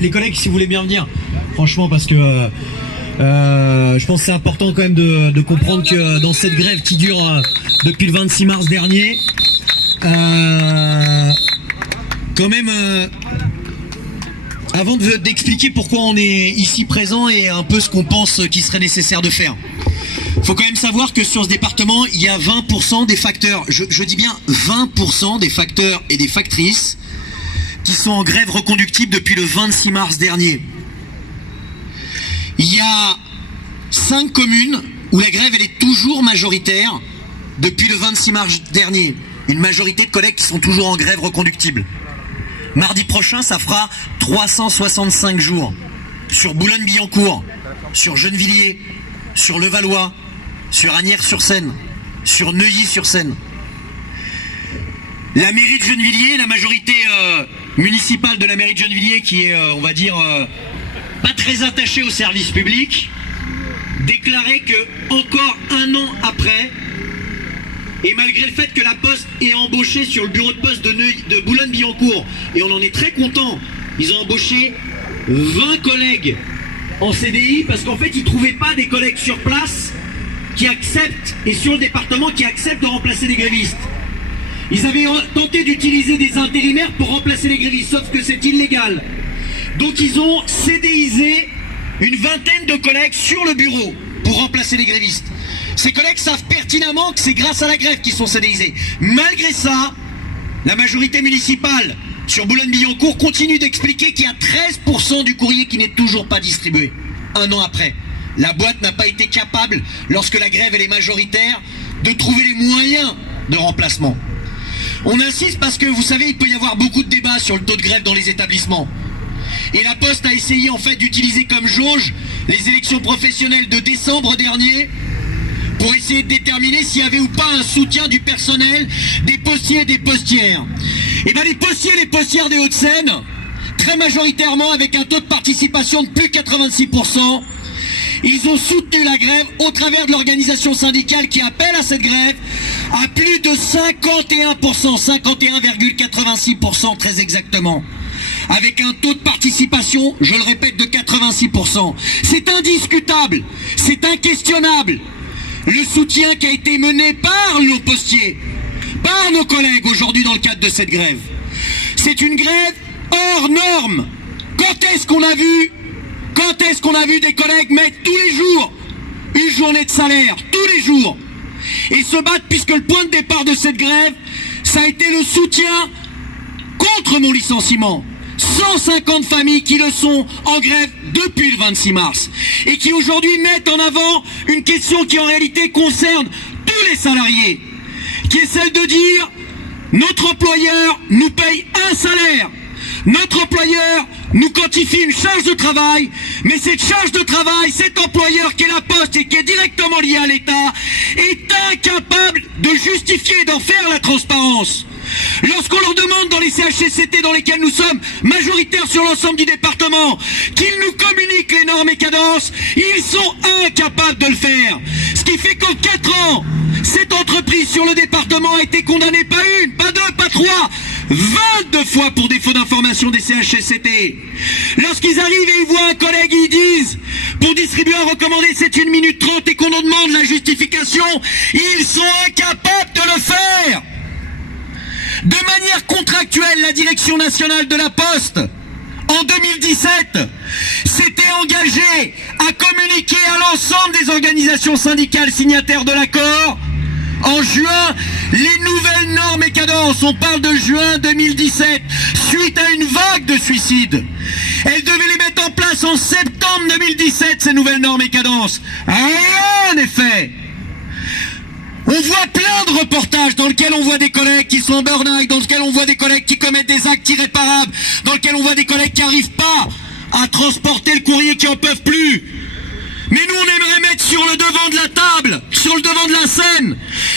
Les collègues, si vous voulez bien venir, franchement, parce que je pense que c'est important quand même de comprendre que dans cette grève qui dure depuis le 26 mars dernier, quand même, avant d'expliquer pourquoi on est ici présent et un peu ce qu'on pense qu'il serait nécessaire de faire. Il faut quand même savoir que sur ce département, il y a 20% des facteurs, je dis bien 20% des facteurs et des factrices qui sont en grève reconductible depuis le 26 mars dernier. Il y a 5 communes où la grève elle est toujours majoritaire depuis le 26 mars dernier. Une majorité de collègues qui sont toujours en grève reconductible. Mardi prochain, ça fera 365 jours sur Boulogne-Billancourt, sur Gennevilliers, sur Levallois, sur Asnières-sur-Seine, sur Neuilly-sur-Seine. La mairie de Gennevilliers, la majorité municipale de la mairie de Gennevilliers, qui est, on va dire, pas très attachée au service public, déclarait que encore un an après, et malgré le fait que la Poste ait embauché sur le bureau de poste de Boulogne-Billancourt, et on en est très content, ils ont embauché 20 collègues en CDI, parce qu'en fait ils ne trouvaient pas des collègues sur place qui acceptent, et sur le département, qui acceptent de remplacer les grévistes. Ils avaient tenté d'utiliser des intérimaires pour remplacer les grévistes, sauf que c'est illégal. Donc ils ont CDisé une vingtaine de collègues sur le bureau pour remplacer les grévistes. Ces collègues savent pertinemment que c'est grâce à la grève qu'ils sont CDisés. Malgré ça, la majorité municipale sur Boulogne-Billancourt continue d'expliquer qu'il y a 13% du courrier qui n'est toujours pas distribué. Un an après, la boîte n'a pas été capable, lorsque la grève elle est majoritaire, de trouver les moyens de remplacement. On insiste parce que, vous savez, il peut y avoir beaucoup de débats sur le taux de grève dans les établissements. Et la Poste a essayé en fait d'utiliser comme jauge les élections professionnelles de décembre dernier pour essayer de déterminer s'il y avait ou pas un soutien du personnel, des postiers et des postières. Et bien les postiers et les postières des Hauts-de-Seine, très majoritairement avec un taux de participation de plus de 86%, ils ont soutenu la grève au travers de l'organisation syndicale qui appelle à cette grève à plus de 51%, 51,86% très exactement. Avec un taux de participation, je le répète, de 86%. C'est indiscutable, c'est inquestionnable. Le soutien qui a été mené par nos postiers, par nos collègues aujourd'hui dans le cadre de cette grève. C'est une grève hors norme. Quand est-ce qu'on a vu des collègues mettre tous les jours une journée de salaire, tous les jours, et se battre, puisque le point de départ de cette grève, ça a été le soutien contre mon licenciement. 150 familles qui le sont en grève depuis le 26 mars et qui aujourd'hui mettent en avant une question qui en réalité concerne tous les salariés, qui est celle de dire notre employeur nous paye un salaire, notre employeur nous quantifie une charge de travail, mais cette charge de travail, cet employeur qui est la Poste et qui est directement lié à l'État est incapable de justifier et d'en faire la transparence. Lorsqu'on leur demande dans les CHSCT dans lesquels nous sommes majoritaires sur l'ensemble du département qu'ils nous communiquent les normes et cadences, ils sont incapables de le faire. Ce qui fait qu'en 4 ans, cette entreprise sur le département a été condamnée pas une, pas deux, pas trois, 22 fois pour défaut d'information des CHSCT. Lorsqu'ils arrivent et ils voient un collègue, ils disent pour distribuer un recommandé c'est 1 minute 30 et qu'on en demande la justification, ils sont incapables de le faire. De manière contractuelle, la direction nationale de la Poste, en 2017, s'était engagée à communiquer à l'ensemble des organisations syndicales signataires de l'accord, en juin, les nouvelles normes et cadences. On parle de juin 2017, suite à une vague de suicides. Elle devait les mettre en place en septembre 2017, ces nouvelles normes et cadences. Rien n'est fait. On voit plein de reportages dans lesquels on voit des collègues qui sont en burn-out, dans lesquels on voit des collègues qui commettent des actes irréparables, dans lesquels on voit des collègues qui n'arrivent pas à transporter le courrier, qui n'en peuvent plus. Mais nous, on aimerait mettre sur le devant de la table, sur le devant de la scène,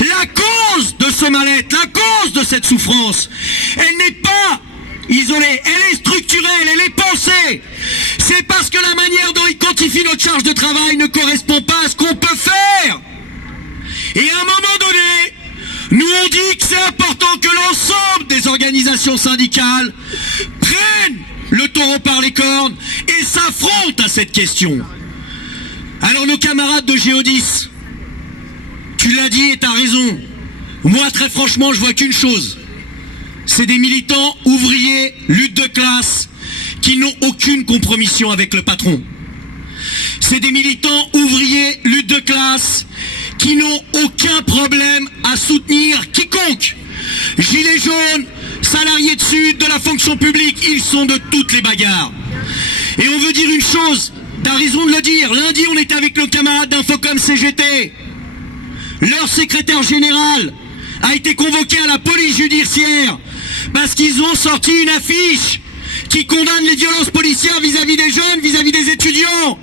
la cause de ce mal-être, la cause de cette souffrance. Elle n'est pas isolée, elle est structurelle, elle est pensée. C'est parce que la manière dont ils quantifient notre charge de travail ne correspond pas à ce qu'on peut faire. Et à un moment donné, nous on dit que c'est important que l'ensemble des organisations syndicales prennent le taureau par les cornes et s'affrontent à cette question. Alors nos camarades de Géodis, tu l'as dit et t'as raison. Moi, très franchement, je vois qu'une chose. C'est des militants ouvriers, lutte de classe, qui n'ont aucune compromission avec le patron. C'est des militants ouvriers, lutte de classe, qui n'ont aucun problème à soutenir quiconque. Gilets jaunes, salariés de Sud, de la fonction publique, ils sont de toutes les bagarres. Et on veut dire une chose, t'as raison de le dire, lundi on était avec nos camarades d'Infocom CGT. Leur secrétaire général a été convoqué à la police judiciaire parce qu'ils ont sorti une affiche qui condamne les violences policières vis-à-vis des jeunes, vis-à-vis des étudiants.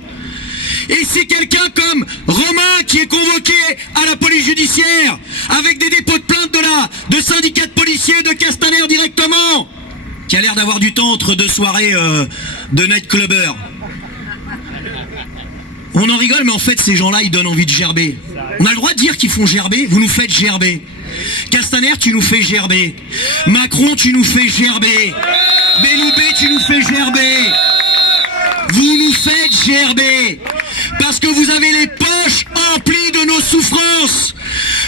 Et c'est quelqu'un comme Romain qui est convoqué à la police judiciaire avec des dépôts de plainte de syndicats de policiers, de Castaner directement, qui a l'air d'avoir du temps entre deux soirées de nightclubber. On en rigole, mais en fait ces gens-là ils donnent envie de gerber. On a le droit de dire qu'ils font gerber, vous nous faites gerber. Castaner, tu nous fais gerber. Macron, tu nous fais gerber. Belloubet, tu nous fais gerber. Vous nous faites gerber. Parce que vous avez les poches emplies de nos souffrances.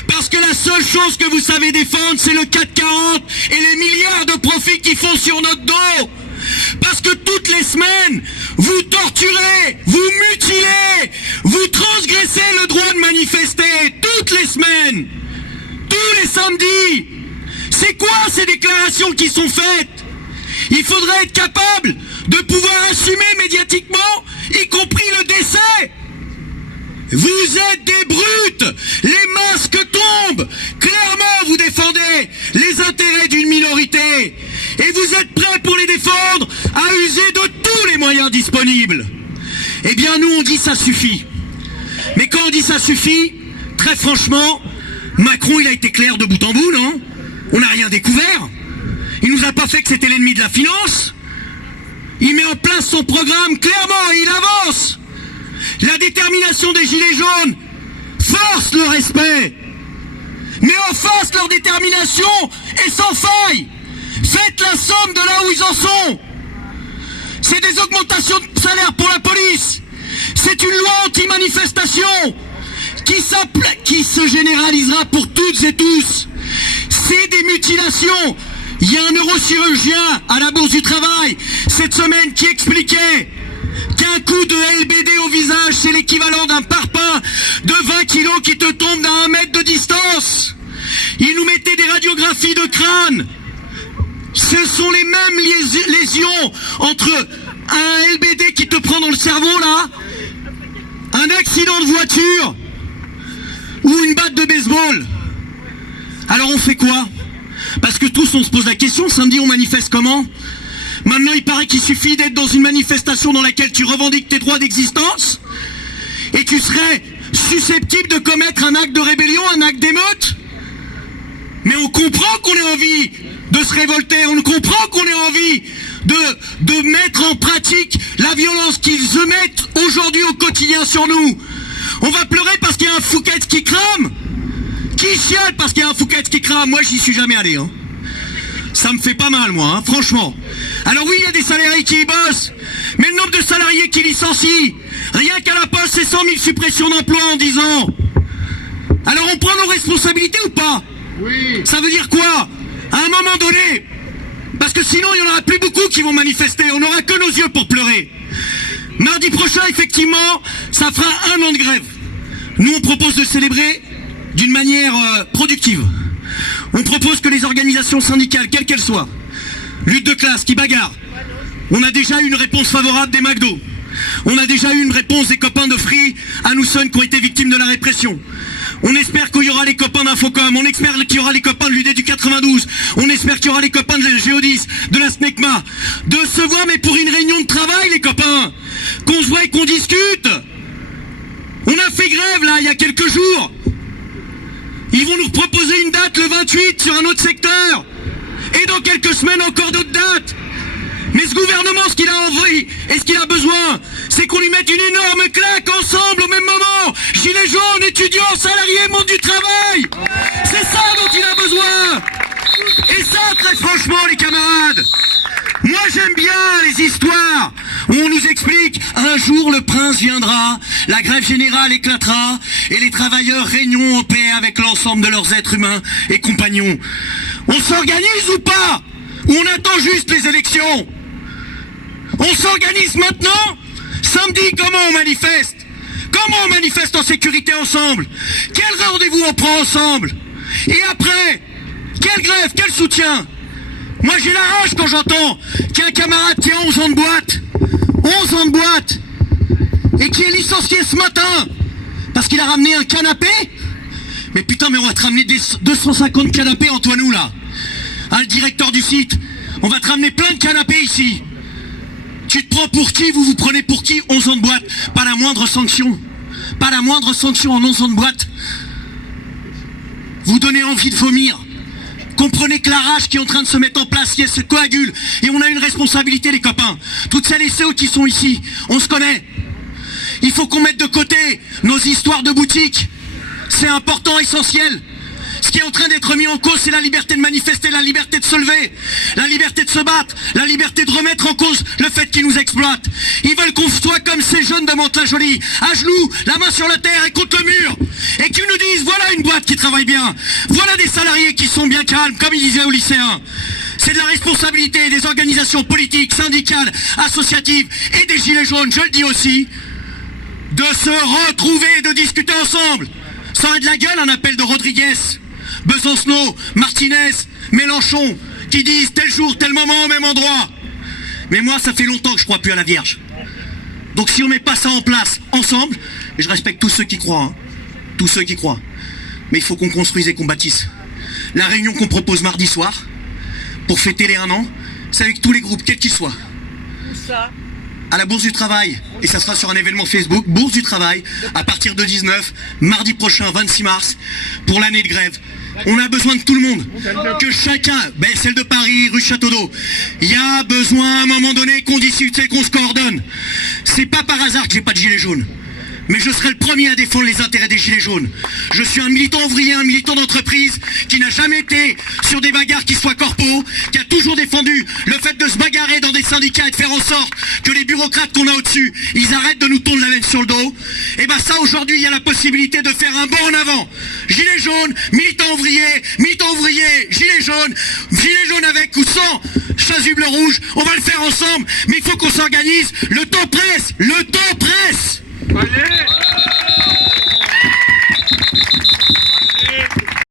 Parce que la seule chose que vous savez défendre, c'est le 440 et les milliards de profits qu'ils font sur notre dos. Parce que toutes les semaines, vous torturez, vous mutilez, vous transgressez le droit de manifester. Toutes les semaines. Tous les samedis. C'est quoi ces déclarations qui sont faites? Il faudrait être capable de pouvoir assumer médiatiquement, y compris le décès. Vous êtes des brutes. Les masques tombent. Clairement, vous défendez les intérêts d'une minorité. Et vous êtes prêts pour les défendre à user de tous les moyens disponibles. Eh bien, nous, on dit ça suffit. Mais quand on dit ça suffit, très franchement, Macron, il a été clair de bout en bout, non? On n'a rien découvert. Il nous a pas fait que c'était l'ennemi de la finance. Il met en place son programme clairement et il avance. La détermination des Gilets jaunes force le respect. Mais en face, leur détermination est sans faille. Faites la somme de là où ils en sont. C'est des augmentations de salaire pour la police. C'est une loi anti-manifestation qui se généralisera pour toutes et tous. C'est des mutilations. Il y a un neurochirurgien à la Bourse du Travail cette semaine qui expliquait qu'un coup de LBD au visage, c'est l'équivalent d'un parpaing de 20 kilos qui te tombe à 1 mètre de distance. Il nous mettait des radiographies de crâne. Ce sont les mêmes lésions entre un LBD qui te prend dans le cerveau, là, un accident de voiture ou une batte de baseball. Alors on fait quoi? Parce que tous on se pose la question, samedi on manifeste comment? Maintenant il paraît qu'il suffit d'être dans une manifestation dans laquelle tu revendiques tes droits d'existence et tu serais susceptible de commettre un acte de rébellion, un acte d'émeute. Mais on comprend qu'on ait envie de se révolter, on comprend qu'on ait envie de mettre en pratique la violence qu'ils émettent aujourd'hui au quotidien sur nous. On va pleurer parce qu'il y a un Fouquet qui crame. Qui chiale parce qu'il y a un Fouquet qui crame? Moi j'y suis jamais allé, hein. Ça me fait pas mal, moi, hein, franchement. Alors oui, il y a des salariés qui y bossent, mais le nombre de salariés qui licencient, rien qu'à la Poste, c'est 100 000 suppressions d'emplois en 10 ans. Alors on prend nos responsabilités ou pas? Oui. Ça veut dire quoi? À un moment donné, parce que sinon il n'y en aura plus beaucoup qui vont manifester, on n'aura que nos yeux pour pleurer. Mardi prochain, effectivement, ça fera 1 an de grève. Nous, on propose de célébrer d'une manière productive. On propose que les organisations syndicales, quelles qu'elles soient, lutte de classe, qui bagarrent, on a déjà eu une réponse favorable des McDo. On a déjà eu une réponse des copains de Free, Hanussen, qui ont été victimes de la répression. On espère qu'il y aura les copains d'Infocom, on espère qu'il y aura les copains de l'UD du 92, on espère qu'il y aura les copains de la Géodis, de la SNECMA, de se voir mais pour une réunion de travail les copains, qu'on se voit et qu'on discute. On a fait grève là il y a quelques jours. Ils vont nous proposer une date le 28 sur un autre secteur. Et dans quelques semaines encore d'autres dates. Mais ce gouvernement, ce qu'il a envie et ce qu'il a besoin, c'est qu'on lui mette une énorme claque ensemble au même moment. Gilets jaunes, étudiants, salariés, monde du travail. C'est ça dont il a besoin. Et ça, très franchement, les camarades, Moi j'aime bien les histoires où on nous explique un jour le prince viendra, la grève générale éclatera et les travailleurs régneront en paix avec l'ensemble de leurs êtres humains et compagnons. On s'organise ou pas? Ou on attend juste les élections? On s'organise maintenant? Samedi, comment on manifeste? Comment on manifeste en sécurité ensemble? Quel rendez-vous on prend ensemble? Et après, quelle grève, quel soutien? Moi j'ai la rage quand j'entends qu'il y a un camarade qui a 11 ans de boîte, 11 ans de boîte, et qui est licencié ce matin parce qu'il a ramené un canapé. Mais putain, mais on va te ramener 250 canapés, Antoinou, là. Hein, le directeur du site, on va te ramener plein de canapés ici. Tu te prends pour qui? Vous vous prenez pour qui? 11 ans de boîte, pas la moindre sanction. Pas la moindre sanction en 11 ans de boîte. Vous donnez envie de vomir. Comprenez que la rage qui est en train de se mettre en place, elle se coagule. Et on a une responsabilité, les copains. Toutes celles et ceux qui sont ici, on se connaît. Il faut qu'on mette de côté nos histoires de boutique. C'est important, essentiel. Ce qui est en train d'être mis en cause, c'est la liberté de manifester, la liberté de se lever, la liberté de se battre, la liberté de remettre en cause le fait qu'ils nous exploitent. Ils veulent qu'on soit comme ces jeunes de Mantes-la-Jolie, à genoux, la main sur la terre et contre le mur. Et qu'ils nous disent, voilà une boîte qui travaille bien, voilà des salariés qui sont bien calmes, comme ils disaient aux lycéens. C'est de la responsabilité des organisations politiques, syndicales, associatives et des gilets jaunes, je le dis aussi, de se retrouver et de discuter ensemble. Ça aurait de la gueule un appel de Rodriguez, Besancenot, Martinez, Mélenchon, qui disent tel jour, tel moment, au même endroit. Mais moi, ça fait longtemps que je crois plus à la Vierge. Donc si on met pas ça en place ensemble, et je respecte tous ceux qui croient, hein, tous ceux qui croient, mais il faut qu'on construise et qu'on bâtisse. La réunion qu'on propose mardi soir, pour fêter les 1 an, c'est avec tous les groupes, quels qu'ils soient. Où ça? À la Bourse du Travail, et ça sera sur un événement Facebook, Bourse du Travail, à partir de 19, mardi prochain, 26 mars, pour l'année de grève. On a besoin de tout le monde, que chacun, celle de Paris, rue Château d'Eau, il y a besoin à un moment donné qu'on discute et qu'on se coordonne. C'est pas par hasard que j'ai pas de gilet jaune. Mais je serai le premier à défendre les intérêts des gilets jaunes. Je suis un militant ouvrier, un militant d'entreprise qui n'a jamais été sur des bagarres qui soient corpos, qui a toujours défendu le fait de se bagarrer dans des syndicats et de faire en sorte que les bureaucrates qu'on a au-dessus, ils arrêtent de nous tondre la laine sur le dos. Et ça aujourd'hui, il y a la possibilité de faire un bond en avant. Gilets jaunes, militants ouvriers, gilets jaunes avec ou sans chasuble rouge, on va le faire ensemble, mais il faut qu'on s'organise. Le temps presse. Allez!